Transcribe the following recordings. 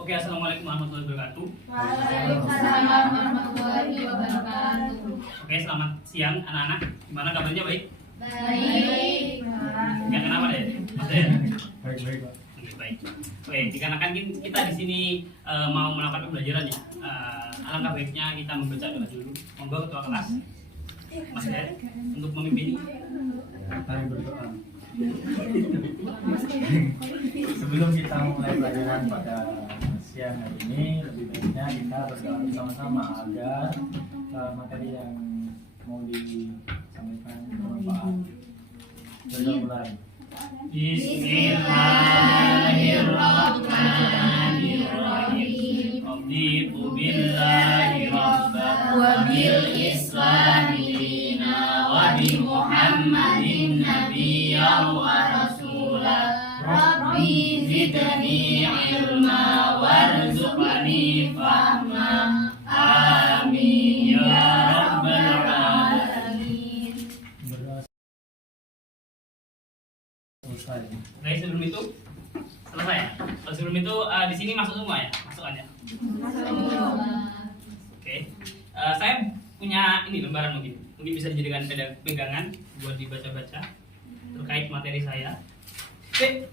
Oke, assalamualaikum warahmatullahi wabarakatuh. Waalaikumsalam warahmatullahi wabarakatuh. Oke, selamat siang anak-anak. Gimana kabarnya, baik? Baik. Ya, kenapa deh? Mas ya? Baik, Pak. Oke, baik. Oke, dikarenakan kita di sini mau melakukan pembelajaran ya. Alangkah baiknya kita membaca doa dulu. Monggo ketua kelas, Mas ya, untuk memimpin. Mari berdoa. Sebelum kita mulai pelajaran pada siang hari ini, lebih baiknya kita berdoa bersama-sama agar materi yang mau disampaikan bermanfaat. Kita mulai. Bismillahirrahmanirrahim. Raditu billahi rabban wa bil islami dina wa bi Muhammadin nabiyyan wa rasula. Rabbi zidni ilma warzuqni fahma. Amin ya rabbal alamin. Berdoa selesai. Oke, sebelum itu selesai ya. Sebelum itu di sini masuk semua ya, masuk aja. Oke, saya punya ini lembaran mungkin bisa dijadikan pegangan buat dibaca-baca terkait materi saya. Oke.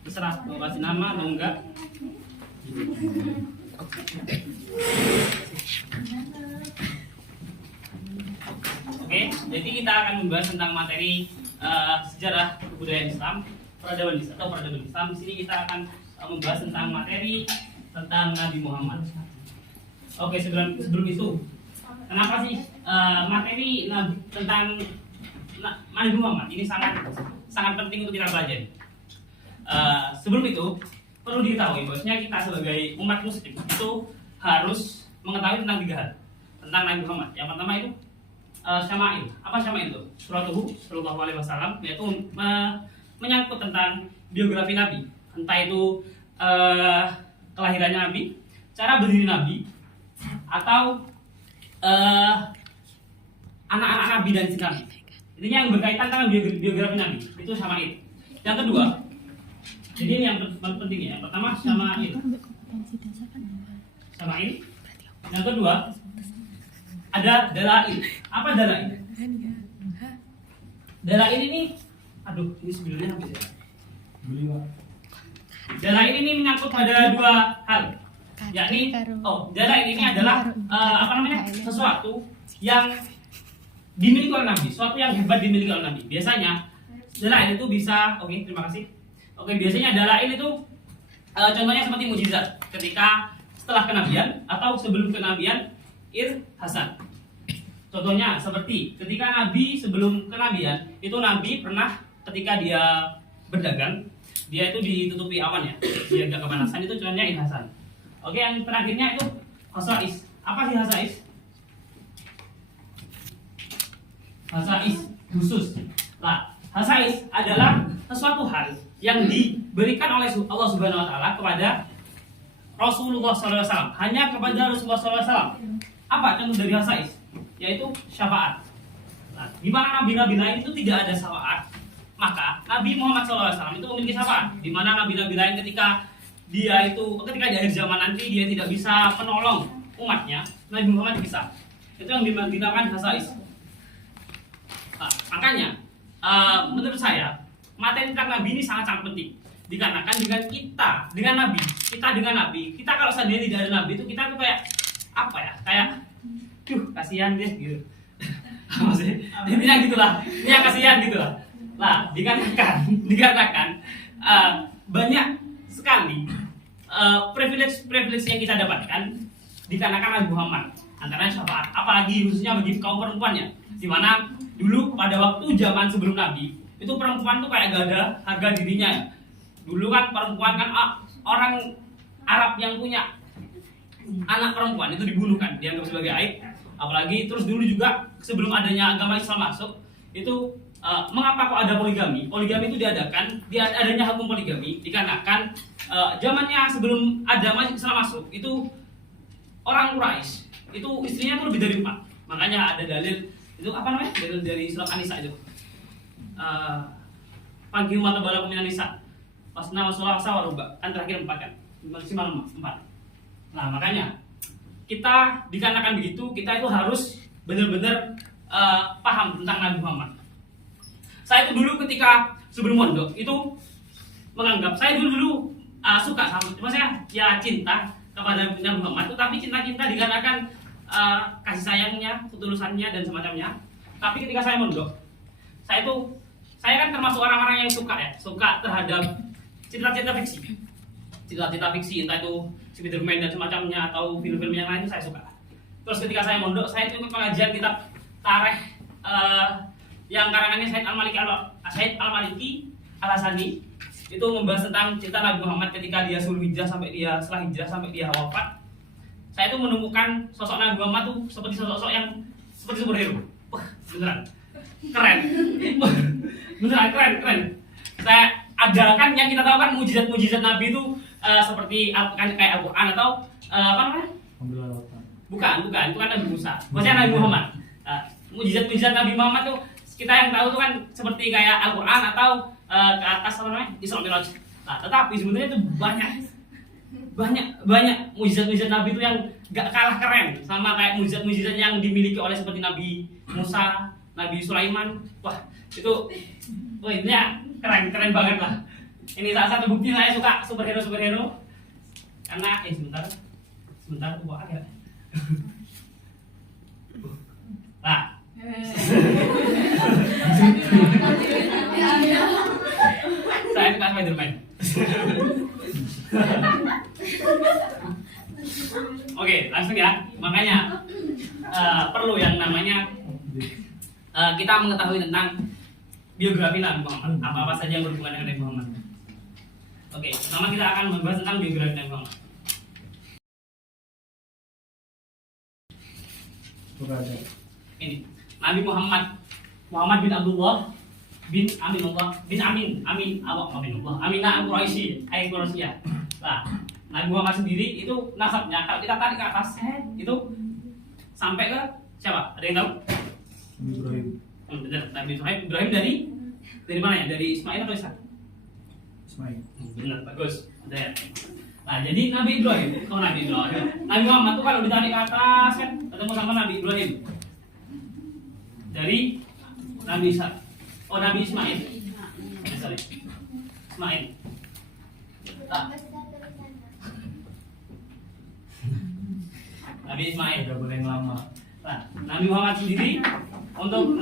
Terserah mau kasih nama atau enggak. Oke, jadi kita akan membahas tentang materi sejarah kebudayaan Islam, peradaban Islam atau peradaban Islam. Di sini kita akan membahas tentang materi tentang Nabi Muhammad. Oke, sebelum itu, kenapa sih materi tentang Nabi Muhammad ini sangat penting untuk kita pelajari? Sebelum itu perlu diketahui bahwasanya kita sebagai umat muslim itu harus mengetahui tentang 3 hal tentang Nabi Muhammad. Yang pertama itu syama'il. Apa syama'il itu? Suratuhu sallallahu alaihi wasallam, yaitu menyangkut tentang biografi Nabi, entah itu kelahirannya Nabi, cara berdiri Nabi, atau anak-anak Nabi dan istri Nabi. Intinya yang berkaitan dengan biografi Nabi, itu syama'il. Yang kedua, jadi ini yang penting ya. Yang pertama syama'il. Syama'il. Yang kedua ada dalail. Apa dalail? Dalail ini, aduh, ini sebenarnya habis ya. Beli, Pak. Dalail ini menyangkut pada 2 hal. Yakni, dalail ini adalah sesuatu yang dimiliki oleh Nabi, sesuatu yang hebat dimiliki oleh Nabi. Biasanya dalail itu bisa, terima kasih. Biasanya dalail itu contohnya seperti mukjizat ketika setelah kenabian atau sebelum kenabian irhasan. Contohnya seperti ketika Nabi sebelum kenabian itu Nabi pernah ketika dia berdagang, dia itu ditutupi awan ya, dia agak kepanasan, itu contohnya irhasan. Yang terakhirnya itu khasais. Apa sih khasais? Khasais khusus. Nah, khasais adalah sesuatu hal yang diberikan oleh Allah Subhanahu wa taala kepada Rasulullah SAW, hanya kepada Rasulullah SAW. Apa contoh dari khasais? Yaitu syafaat. Nah, di mana nabi-nabi lain itu tidak ada syafaat, maka Nabi Muhammad SAW itu memiliki syafaat. Di mana nabi-nabi lain ketika di akhir zaman nanti dia tidak bisa menolong umatnya, Nabi Muhammad bisa. Itu yang dinamakan khasais. Nah, makanya menurut saya materi tentang Nabi ini sangat-sangat penting. Dikarenakan dengan Nabi, kita kalau seandainya tidak ada Nabi itu kita tuh kayak apa ya? Kayak kasihan deh gitu. Maksudnya intinya gitulah. Ini yang kasihan gitulah. Nah, dikarenakan banyak sekali privilege yang kita dapatkan dikarenakan Nabi Muhammad, antara syafaat, apalagi khususnya bagi kaum perempuannya. Di mana dulu pada waktu zaman sebelum Nabi itu perempuan tuh kayak gak ada harga dirinya. Dulu kan perempuan kan orang Arab yang punya anak perempuan itu dibunuh kan, dianggap sebagai aib. Apalagi terus dulu juga sebelum adanya agama Islam masuk, itu mengapa kok ada poligami? Poligami itu adanya hukum poligami dikarenakan zamannya sebelum ada Islam masuk itu orang Quraisy itu istrinya tuh lebih dari 4. Makanya ada dalil itu apa namanya? Dalil dari surat An-Nisa itu. Pagi mata bala minan nisa. Pasna wasulah sawaruba. Kan terakhir 4 kan. Maksimal 4. Nah, makanya kita dikarenakan begitu, kita itu harus benar-benar paham tentang Nabi Muhammad. Saya itu dulu ketika sebelum mondok itu menganggap saya dulu suka sama, maksudnya ya cinta kepada Nabi Muhammad, tetapi cinta-cinta dikarenakan kasih sayangnya, ketulusannya dan semacamnya. Tapi ketika saya mondok, saya kan termasuk orang-orang yang suka terhadap cerita-cerita fiksi. Cerita-cerita fiksi entah itu Spiderman dan semacamnya atau film-film yang lain itu saya suka. Terus ketika saya mondok, saya itu ikut pengajian kitab tarikh yang karangannya Said Al-Maliki Al-Hasani, itu membahas tentang cerita Nabi Muhammad ketika dia setelah hijrah sampai dia wafat. Saya itu menemukan sosok Nabi Muhammad tuh seperti sosok yang seperti superhero. Wah, beneran keren. Beneran keren. Saya ajarkan yang kita tahu kan mujizat Nabi itu seperti kayak Al-Quran atau apa namanya? Bukan Nabi Musa. Maksudnya Nabi Muhammad. Mujizat Nabi Muhammad tuh kita yang tahu tuh kan seperti kayak Al-Quran atau ke atas apa namanya? Isra Mi'raj. Nah, tetapi sebenarnya itu banyak mujizat Nabi itu yang gak kalah keren sama kayak mujizat yang dimiliki oleh seperti Nabi Musa, Nabi Sulaiman. Wah, itu ini keren banget lah. Ini salah satu bukti saya suka superhero karena sebentar gua agak. Nah, saya suka Spiderman. Oke, langsung ya. Makanya perlu yang namanya kita mengetahui tentang biografi Nabi Muhammad, apa saja yang berhubungan dengan Nabi Muhammad. Oke, pertama kita akan membahas tentang biografi Nabi Muhammad. Ini Nabi Muhammad bin Abdullah bin Aminah Al-Quraisy, Quraisyah. Nah, Nabi Muhammad sendiri itu nasabnya kalau kita tarik ke atas itu sampai ke siapa? Ada yang tahu? Ibrahim. Benar, Nabi Ibrahim dari mana ya? Dari Ismail atau Ishak? Ismail. Benar, bagus. Nah, jadi Nabi Muhammad itu kalau ditarik ke atas kan ketemu sama Nabi Ibrahim. Dari Nabi Ishak. Oh, Nabi Ismail. Ismail. Nah. Nabi Ismail. Udah boleh lama. Nah, Nabi Muhammad sendiri untuk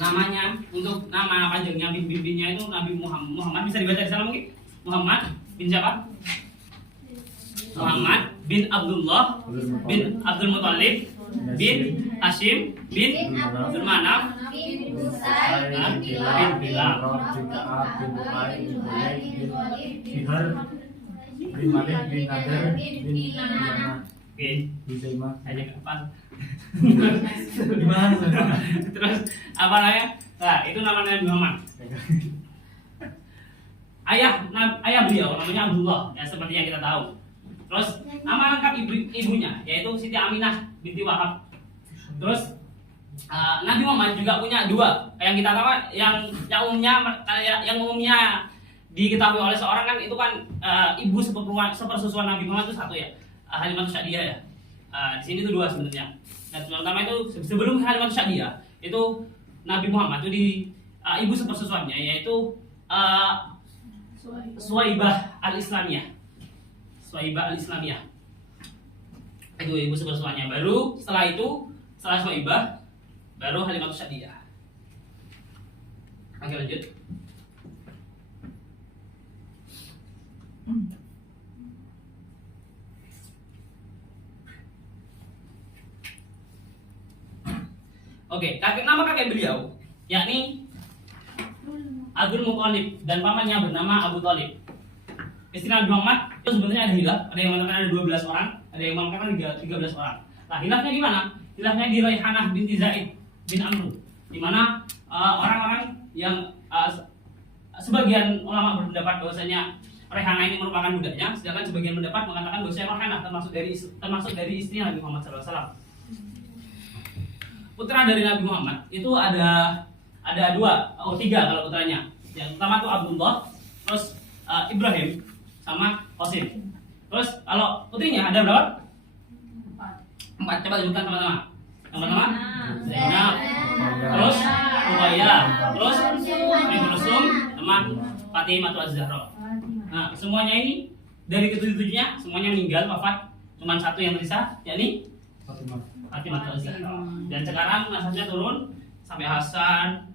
namanya, untuk nama panjangnya bimbingnya itu Nabi Muhammad bisa dibaca di sana mungkin? Muhammad bin siapa? Muhammad bin Abdullah bin Abdul Muthalib bin Hashim bin Abdul Manaf bin Qusay bin Bilal bin Malik bin Nadir bin Oke, Huzaimah. aja kapan? Gimana? Terus apa namanya? Nah, itu nama Nabi Muhammad. Ayah beliau namanya Abdullah, ya seperti yang kita tahu. Terus nama lengkap ibunya yaitu Siti Aminah binti Wahab. Terus Nabi Muhammad juga punya 2 yang kita tahu yang umumnya diketahui oleh seorang kan itu kan ibu sepersusuan Nabi Muhammad itu 1 ya, Halimatus Sa'diyah ya. Di sini itu 2 sebenarnya. Nah, terutama itu sebelum Halimatus Sa'diyah itu Nabi Muhammad itu di ibu sepersusuannya yaitu Suwaibah Al-Islamiyah. Itu ibu sepersusuannya. Baru setelah Suwaibah baru Halimatus Sa'diyah. Oke, lanjut. Oke, nama kakek beliau yakni Abdul Muthalib dan pamannya bernama Abu Thalib. Istri Nabi Muhammad itu sebenarnya ada hilaf, ada yang mengatakan ada 12 orang, ada yang mengatakan 13 orang. Nah, hilafnya gimana? Hilafnya di Raihanah binti Zaid bin Amr, di mana orang-orang yang sebagian ulama berpendapat bahwasanya Rehana ini merupakan budaknya, sedangkan sebagian pendapat mengatakan bahwasanya Rehana termasuk dari istri Nabi Muhammad SAW. Putra dari Nabi Muhammad itu ada tiga kalau putranya. Yang pertama itu Abdullah, terus Ibrahim, sama Qasim. Terus kalau putrinya ada berapa? 4. Coba sebutkan teman-teman. Yang pertama Zainab, terus Ruqayyah, terus Ibnu Rusum, sama Fatimah Az-Zahra. Nah, semuanya ini dari ketujuh-tujuhnya semuanya meninggal wafat, cuma satu yang tersisa, yakni Fatimah Az-Zahra. Dan sekarang nasabnya turun sampai Hasan,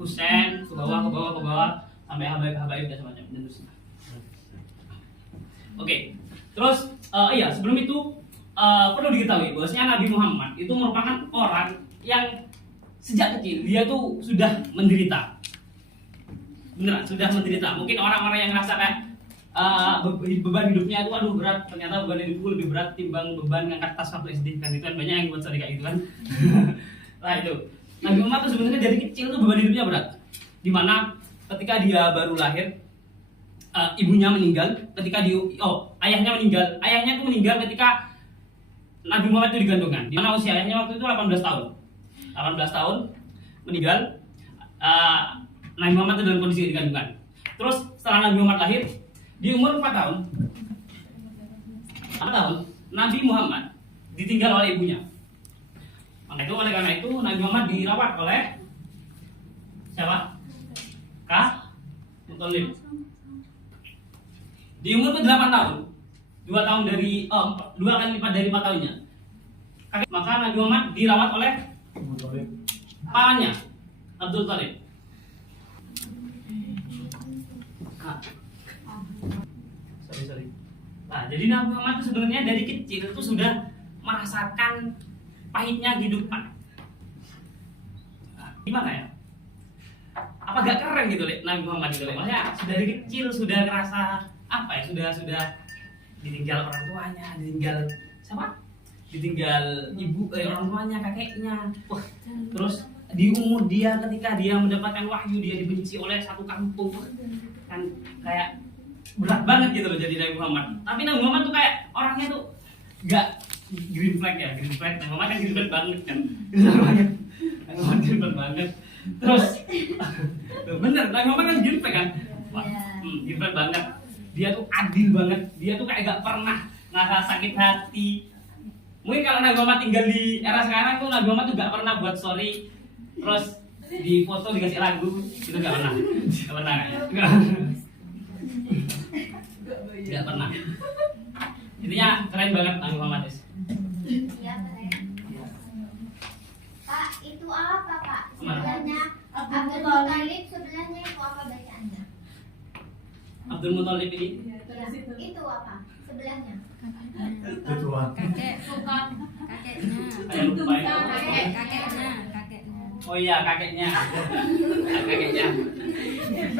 Husain, ke bawah sampai Habaib dan semacam dan seterusnya. Oke, terus sebelum itu perlu diketahui bahwasanya Nabi Muhammad itu merupakan orang yang sejak kecil dia tuh sudah menderita. Beneran, sudah menderita. Mungkin orang-orang yang ngerasa kayak beban hidupnya itu aduh berat, ternyata beban hidupku lebih berat timbang beban ngangkat tas waktu SD kan, itu kan banyak yang buat sorry kayak gitu kan. Nah itu Nabi Muhammad tuh sebenarnya dari kecil tuh beban hidupnya berat, dimana ketika dia baru lahir ibunya meninggal, ayahnya itu meninggal ketika Nabi Muhammad itu digandungkan, dimana usia ayahnya waktu itu 18 tahun meninggal. Nabi Muhammad itu dalam kondisi digandungkan. Terus setelah Nabi Muhammad lahir, di umur 4 tahun, Nabi Muhammad ditinggal oleh ibunya. Oleh karena itu Nabi Muhammad dirawat oleh siapa? Muthalib. Di umur ke-8 tahun, 2 kali lipat dari 4 tahunnya. Maka Nabi Muhammad dirawat oleh pamannya, Abdul Thalib. Sorry. Nah, jadi Nabi Muhammad itu sebenarnya dari kecil itu sudah merasakan pahitnya kehidupan. Nah, gimana ya? Apa gak keren gitu, Nabi Muhammad itu, maksudnya dari kecil sudah ngerasa apa ya? Sudah ditinggal orang tuanya, ditinggal ibu, orang tuanya, kakeknya. Wah, terus di umur dia ketika dia mendapatkan wahyu dia dibenci oleh satu kampung, kan kayak berat banget gitu loh jadi Nabi Muhammad. Tapi Nabi Muhammad tuh kayak orangnya tuh gak green flag. Nabi Muhammad kan green flag banget kan. Nabi Muhammad green flag banget. Terus bener, Nabi Muhammad kan green flag kan. Wah, green flag banget. Dia tuh adil banget. Dia tuh kayak gak pernah ngerasa sakit hati. Mungkin kalau Nabi Muhammad tinggal di era sekarang tuh Nabi Muhammad tuh gak pernah buat sorry, terus di foto dikasih lagu, itu gak pernah Gak pernah. Intinya keren banget Nabi Muhammad. Iya, keren. Pak, itu apa Pak? Sebelahnya Abdul Muthalib, sebelahnya itu apa bacaannya? Abdul Muthalib ini? Ya, itu apa? Sebelahnya? Kakek, bukan kakeknya. Saya lupa ya. Kakeknya. Oh iya, kakeknya. Kakeknya. Yang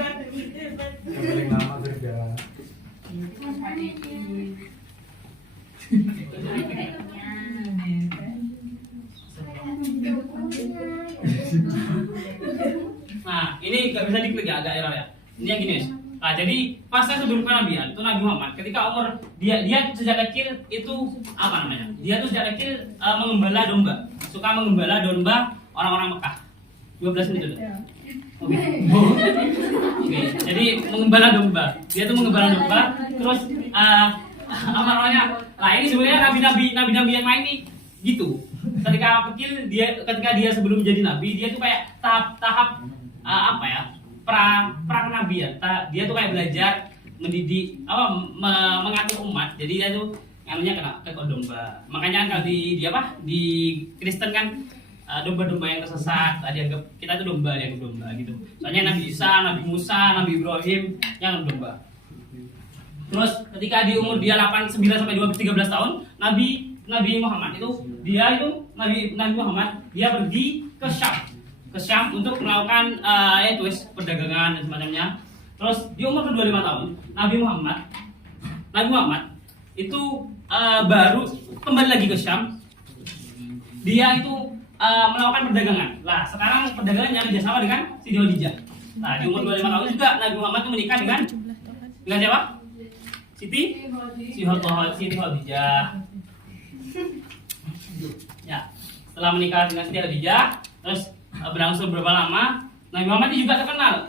paling lama kerja. Nah, ini gak bisa diklik ya, agak error ya. Ini yang gini. Nah, jadi fase sebelum kenabian itu Nabi Muhammad ketika umur dia sejak kecil itu apa namanya? Dia tuh sejak kecil mengembala domba, suka mengembala domba orang-orang Mekah. 12 menit dulu. Oke. Jadi mengembala domba. Dia tuh mengembala domba, terus apa namanya? Nah, ini sebenarnya nabi-nabi yang lain nih gitu. Ketika dia sebelum menjadi nabi, dia tuh kayak tahap apa ya? pra kenabian. Dia tuh kayak belajar mendidik mengatur umat. Jadi dia tuh nganunya kena ekor domba. Makanya kan kalau di Kristen kan domba-domba yang tersesat dianggap kita itu domba gitu. Soalnya Nabi Isa, Nabi Musa, Nabi Ibrahim yang domba. Terus ketika di umur dia 9 sampai 13 tahun, Nabi Muhammad Nabi Muhammad dia pergi ke Syam untuk melakukan perdagangan dan semacamnya. Terus di umur ke-25 tahun, Nabi Muhammad itu baru kembali lagi ke Syam. Dia itu melakukan perdagangan. Lah, sekarang perdagangannya kerjasama dengan Siti Khadijah. Nah, di umur 25 tahun juga Nabi Muhammad itu menikah dengan siapa? Siti Khadijah. Ya, setelah menikah dengan Siti Khadijah, terus berlangsung berapa lama? Nabi Muhammad ini juga terkenal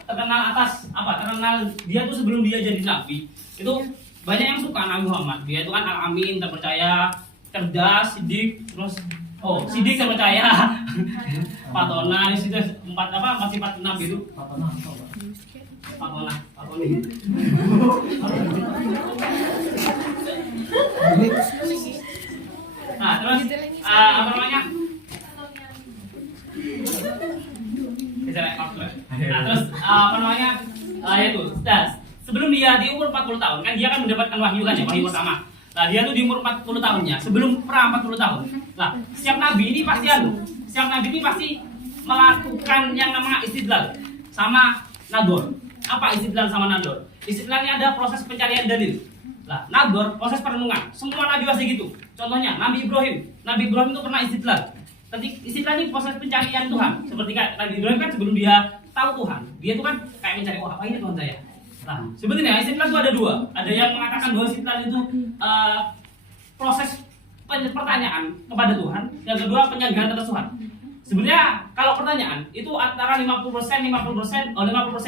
atas apa? Terkenal dia tuh sebelum dia jadi nabi. Itu banyak yang suka Nabi Muhammad. Dia itu kan al-amin, terpercaya, cerdas, sidik, terus sidik terpercaya. Patona itu empat sifat nabi itu. Patona. Nah, terus apa namanya? Nah, terus apa namanya? Itu. Sebelum dia di umur 40 tahun, kan dia kan mendapatkan wahyu kan ya, wahyu pertama. Nah, dia tuh di umur 40 tahunnya, sebelum 40 tahun. Nah, setiap nabi ini pasti melakukan yang nama istidlal sama nador. Apa istidlal sama nador? Istidlalnya ada proses pencarian dalil. Nah, nador proses perenungan. Semua nabi pasti gitu. Contohnya Nabi Ibrahim itu pernah istidlal. Istidlal ini proses pencarian Tuhan. Seperti Nabi Ibrahim kan sebelum dia tahu Tuhan, dia tuh kan kayak mencari, apa ini Tuhan saya. Nah, sebetulnya istidlal itu ada dua. Ada yang mengatakan bahwa istidlal itu proses pertanyaan kepada Tuhan. Yang kedua penyagaan atas Tuhan. Sebenarnya kalau pertanyaan itu antara 50%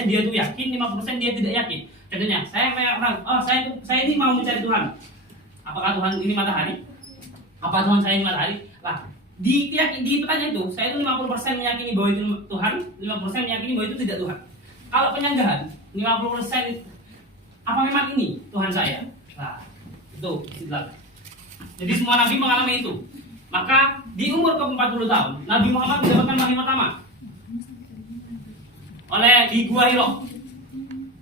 dia itu yakin, 50% dia tidak yakin. Contohnya, saya ini mau mencari Tuhan. Apakah Tuhan ini matahari? Apa Tuhan saya ini matahari? Lah, di pertanyaan itu, saya itu 50% meyakini bahwa itu Tuhan, 50% meyakini bahwa itu tidak Tuhan. Kalau penyanggahan, 50% apa memang ini Tuhan saya? Nah, itu istidlal. Jadi semua nabi mengalami itu. Maka di umur ke-40 tahun, Nabi Muhammad mendapatkan wahyu pertama di Gua Hiro,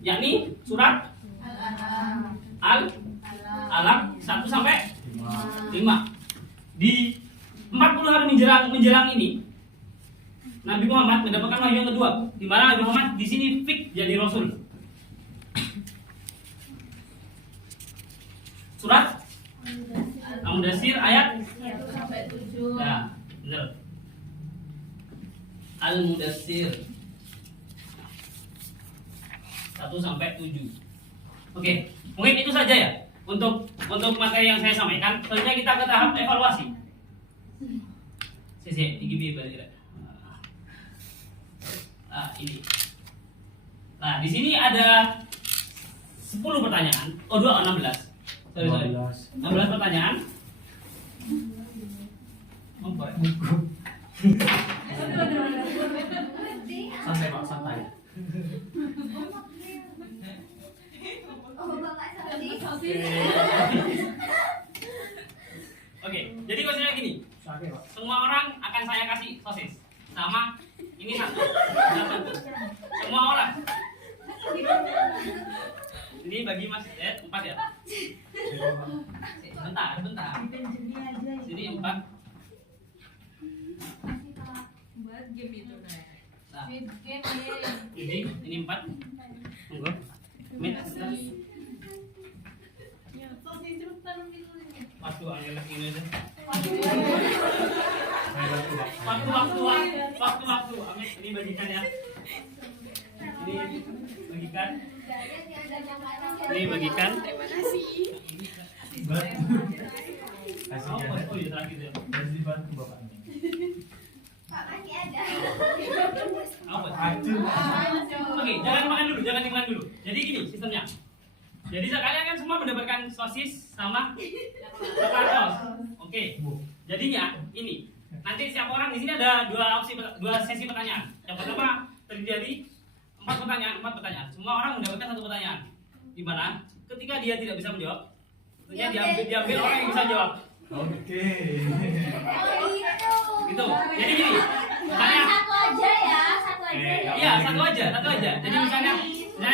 yakni surat Al-Alaq 1 sampai 5. Di 40 hari menjelang ini, Nabi Muhammad mendapatkan wahyu yang kedua, di mana Nabi Muhammad di sini fix jadi rasul. Surat Al-Mudaththir ayat 1-7. Ya, benar. Al-Mudaththir 1-7. Oke, mungkin itu saja ya untuk materi yang saya sampaikan. Selanjutnya kita ke tahap evaluasi. Ini. Nah, di sini ada 10 pertanyaan. 16. Sorry. 16 pertanyaan. Santai Pak, santai. Oke, jadi maksudnya gini. Semua orang akan saya kasih sosis. Sama ini satu. Semua orang. Ini bagi Mas 4 ya. Bentar. Jadi 4. Buat game itu kayak. Nah, ini 4. Monggo. Waktu ini aja. Waktu. Amit, ini bagikan ya. Ini bagikan. Terima kasih. Oh iya terakhir ya. Kasih bantu bapaknya. Pak masih ada. Apa? Aduh. Oke, jangan dimakan dulu. Jadi gini sistemnya. Jadi kalian kan semua mendapatkan sosis sama coklat sos. Oke. Jadinya ini. Nanti setiap orang di sini ada dua sesi pertanyaan. Yang pertama terdiri dari 4 pertanyaan. Semua orang mendapatkan 1 pertanyaan. Di mana ketika dia tidak bisa menjawab, tentunya diambil orang yang bisa jawab. Oke. Oh itu. Gitu. Jadi gini. Misalnya Satu aja ya. iya, satu aja. Jadi misalnya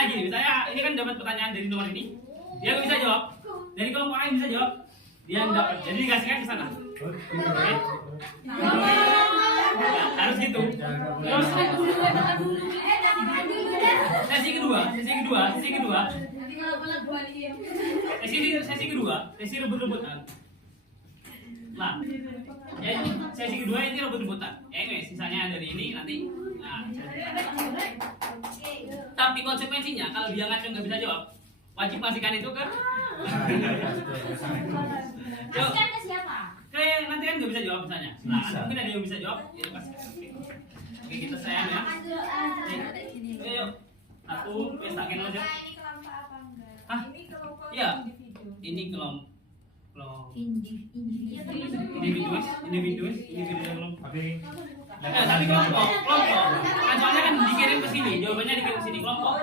gini, ini kan dapat pertanyaan dari nomor ini. Dia nggak bisa jawab. Dari kelompok lain bisa jawab. Dia dapat. Jadi dikasihkan ke sana. Oke. Ya, harus gitu. Terus sesi kedua, sesi rebut-rebutan. Nah, ya, sesi kedua ini rebut-rebutan. Ya ini sisanya dari ini nanti. Nah, tapi konsekuensinya kalau dia ngacung nggak bisa jawab, wajib kasihkan itu ke. Kasihkan ke siapa? Kayak nanti kan nggak bisa jawab misalnya. Nah, mungkin ada yang bisa jawab, ya kasih. Oke, kita sayang ya. Ayo, satu, pestakin aja. Ini kelompok apa enggak? Hah? Ini kelompok Iya. individu. Ini kelompok Individu. individu kelompok. Oke. Tapi kelompok. Kan soalnya kan dikirim ke sini, jawabannya dikirim ke sini kelompok.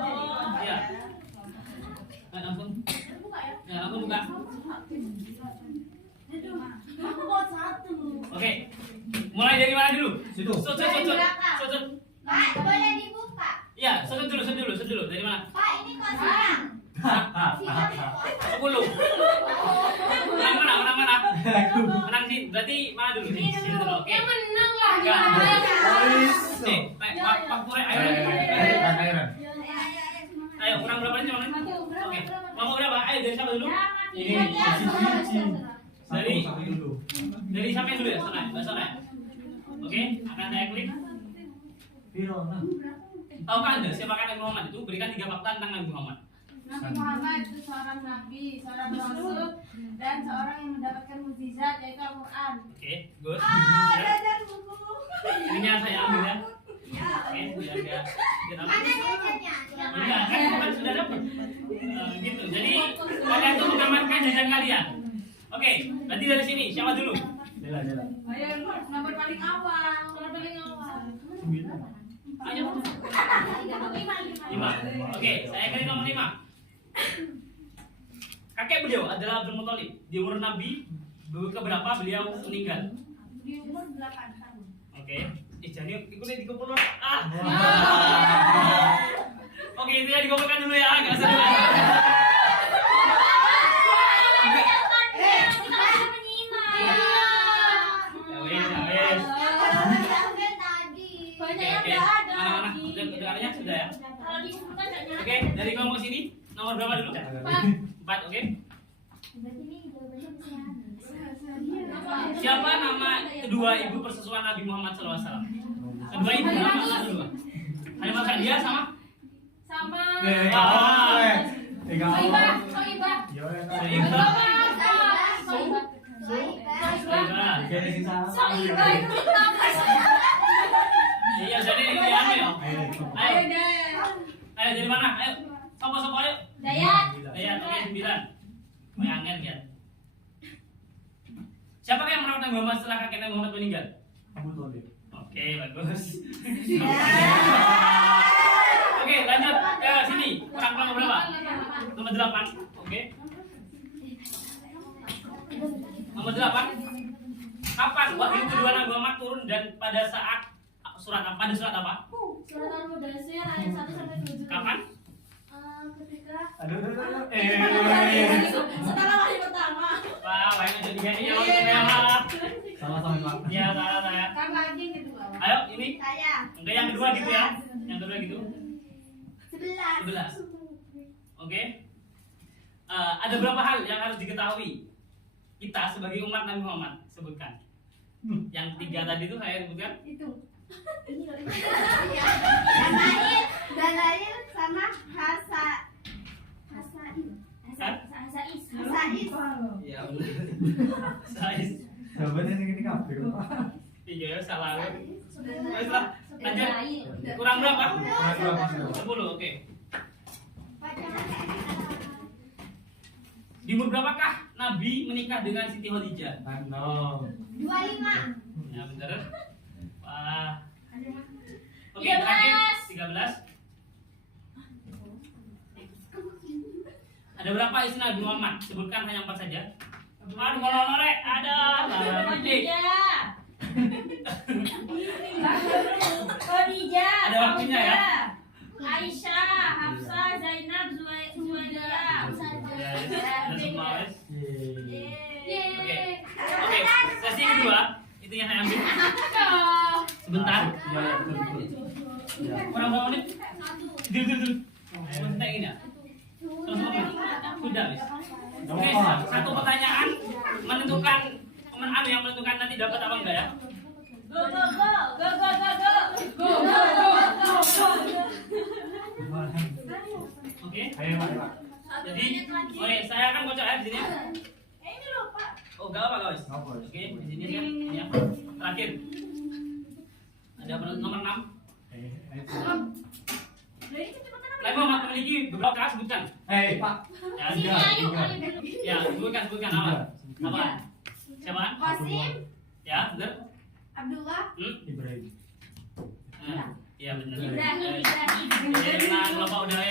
Iya. Nah, langsung. Ya, langsung buka. Aku mau satu. Oke. Mulai dari mana dulu? Situ. Sudut. Pak, boleh dibuka. Iya, sudut dulu. Dari mana? Pak, ini kok siang? Siang kok. 10. Menang mana? Menang sih. Berarti mana dulu? Sini dulu. Oke. Yang menang lah. Pak Pure, ayo. Ayo, kurang berapa ini mana? Oke. Mau berapa? Ayo dari siapa dulu? Satu dulu. Dari siapa yang dulu ya? Sana. Oke, akan saya klik. Firona. Tahukah Anda siapakah Nabi Muhammad itu? Berikan 3 fakta tentang Nabi Muhammad. Nabi Muhammad itu seorang nabi, seorang rasul, dan seorang yang mendapatkan mukjizat yaitu Al-Quran. Oke, good. Dan buku. Ininya saya ambil ya. Oke, biar Mana jajannya? Enggak, kan sudah dapat. Gitu. Jadi kalian tuh mengamankan jajan kalian. Oke, nanti dari sini siapa dulu? Jalan. Ayo, nomor paling awal. 9. Ayo. 5. Oke, saya klik nomor 5. Kakek beliau adalah Abdul Muthalib. Di umur Nabi keberapa beliau meninggal? Di umur 8 tahun. Oke. Jangan ikutin dikumpul. Oke, itu ya dikumpulkan dulu ya, enggak seru. Udah sudah ya. Oke, dari kelompok sini nomor berapa dulu? 4, oke. Siapa nama kedua ibu persusuan Nabi Muhammad SAW? Kedua ibu nama kedua. Halimah Sa'diyah sama? Iya, jadi ini anu ya. Ayo dari mana? Ayo. Sopo ayo. Dayat, oke 9. Bayangin ya. Siapa yang merawat Nabi Muhammad setelah kakek Nabi Muhammad meninggal? Abu Thalib. Oke, bagus. Oke, lanjut ke sini. Kurang berapa? Nomor 8. Oke. Nomor 8. Kapan wahyu kedua Nabi Muhammad turun dan pada saat surat apa? Surat Al-Mudaththir ayat 1 sampai 7. Kapan? Ketika Aduh. setelah wahyu pertama. Wah, banyak jadi gini ya. Sama-sama Pak. Iya, salah saya. Kan lagi yang kedua. Ayo, ini. Saya Enggak yang kedua gitu ya. Yang kedua gitu. 11. Oke. Ada berapa hal yang harus diketahui kita sebagai umat Nabi Muhammad? Sebutkan. Yang 3 tadi itu saya sebutkan. Itu. Dalail sama Hasais. Iya, benar. Size. Jawabannya ini kafe. Iya, salah. Baiklah, lanjut. Kurang berapa? 10, oke. Di umur berapakah Nabi menikah dengan Siti Khadijah? 25. Ya, benar. Wah. Oke, terakhir 13. Ada berapa istri Nabi Muhammad? Sebutkan hanya 4 saja. Aduh, kalau norek ada. Khadijah. Ada waktunya ya. Aisyah, Hafsah, Zainab, Zuwairiyah. Ya, ada semua guys. Oke. Oke, sesi kedua itu yang saya ambil. Sebentar. Kurang berapa menit? Dulu. Sebentar ini ya. Sudah, Miss. Oke, satu pertanyaan menentukan yang menentukan nanti dapat apa enggak ya. Go go go go go go go go go. Oke. Ayo Pak. Jadi, oke, saya akan kocok ya di sini. Ini loh Pak. Oh, enggak apa guys. Nggak apa. Oke, di sini ya. Ini ya. Terakhir. Ada nomor 6. Lemo memiliki beberapa kata sebutkan. Pak. Ya, Sini ayo. ya, sebutkan apa? Apa? Siapa? Qasim, Ya, benar. Abdullah, Ibrahim. Iya benar. Ibrahim. Nah, kelompok udah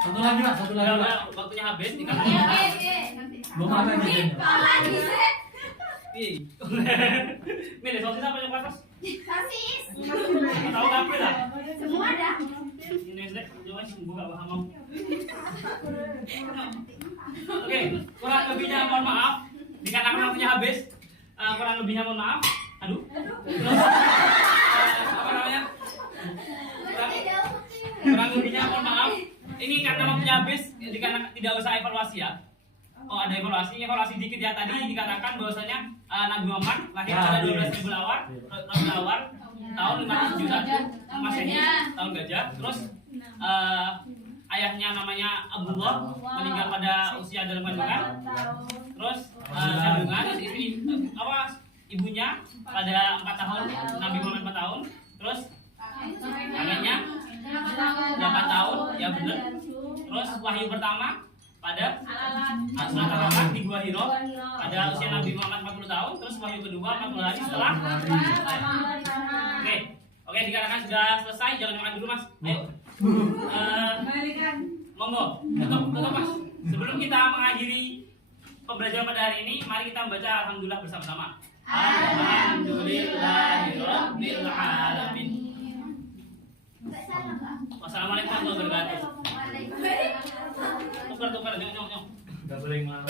Satu lagi Pak, satu lagi Pak. udah waktunya habis Oke, dikatakan. oke. Belum ada nih. Lagi sih. Ih. Milih sosis apa yang atas? Sosis. Tahu apa lah? Semua ada. Ini sih, coba buka paham. Oke, kurang lebihnya mohon maaf. Dikarenakan waktunya habis, kurang lebihnya mohon maaf. Aduh. Terus apa namanya? Kurang lebihnya mohon maaf. Ini karena waktunya habis, dikarenakan tidak usah evaluasi ya. Oh ada evaluasi dikit ya. Tadi dikatakan bahwasanya Nabi Muhammad lahir pada 12.000 awal tahun 571 Masehi, tahun gajah. Terus ayahnya namanya Abdullah, meninggal pada usia dalam kandungan. Terus kandungan istri ibunya pada 4 tahun, Nabi Muhammad 4 tahun. Terus kakeknya 8 tahun, ya benar. Terus wahyu pertama pada surat Al-Alaq di Gua Hiro pada usia Nabi Muhammad 40 tahun. Terus wahyu kedua 40 hari setelah. Oke, dikarenakan sudah selesai, jangan makan dulu Mas. Ayo. Monggo, tutup Mas. Sebelum kita mengakhiri pembelajaran pada hari ini, mari kita membaca alhamdulillah bersama-sama. Alhamdulillahirabbil alamin. Wassalamualaikum warahmatullahi wabarakatuh. Tukar, nyong. Enggak boleh ngelawan.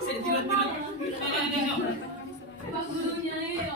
Tidur. Pak gurunya ini.